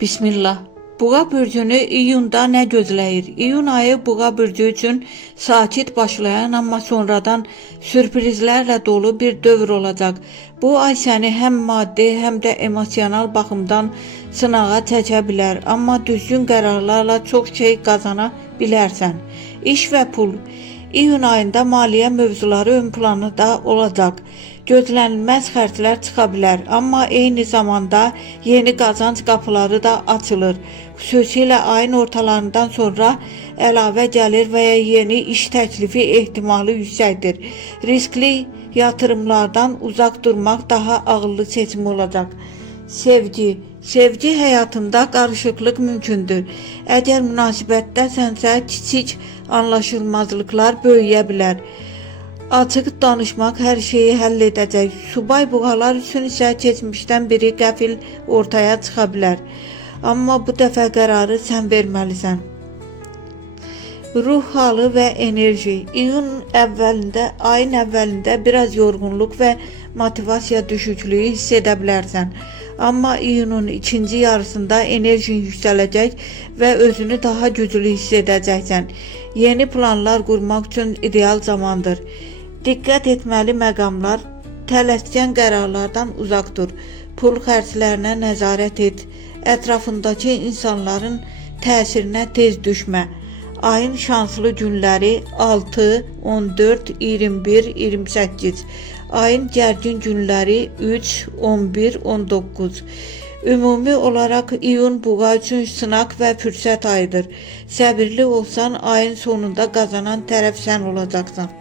Bismillah. Buğa bürcünü iyunda nə gözləyir? İyun ayı Buğa bürcü üçün sakit başlayan, amma sonradan sürprizlərlə dolu bir dövr olacaq. Bu ay səni həm maddi, həm də emosional baxımdan sınağa çəkə bilər, amma düzgün qərarlarla çox şey qazana bilərsən. İş və pul. İyun ayında maliyyə mövzuları ön planında olacaq. Gözlənilməz xərclər çıxa bilər, amma eyni zamanda yeni qazanc qapıları da açılır. Xüsusilə ayın ortalarından sonra əlavə gəlir və ya yeni iş təklifi ehtimalı yüksəkdir. Riskli yatırımlardan uzaq durmaq daha ağıllı seçim olacaq. Sevgi həyatında qarışıqlıq mümkündür. Əgər münasibətdəsənsə, kiçik anlaşılmazlıqlar böyüyə bilər. Açıq danışmaq hər şeyi həll edəcək. Subay buğalar üçün isə keçmişdən biri qəfil ortaya çıxa bilər. Amma bu dəfə qərarı sən verməlisən. Ruh halı və enerji. Ayın əvvəlində biraz yorğunluq və motivasiya düşüklüyü hiss edə bilərsən. Amma iyunun ikinci yarısında enerjin yüksələcək və özünü daha güclü hiss edəcəksən. Yeni planlar qurmaq üçün ideal zamandır. Diqqət etməli məqamlar, tələskən qərarlardan uzaq dur. Pul xərclərinə nəzarət et. Ətrafındakı insanların təsirinə tez düşmə. Ayın şanslı günləri 6, 14, 21, 28. Ayın gərgin günləri 3, 11, 19. Ümumi olaraq iyun buğa üçün sınaq və fürsət ayıdır. Səbirli olsan ayın sonunda qazanan tərəf sən olacaqsan.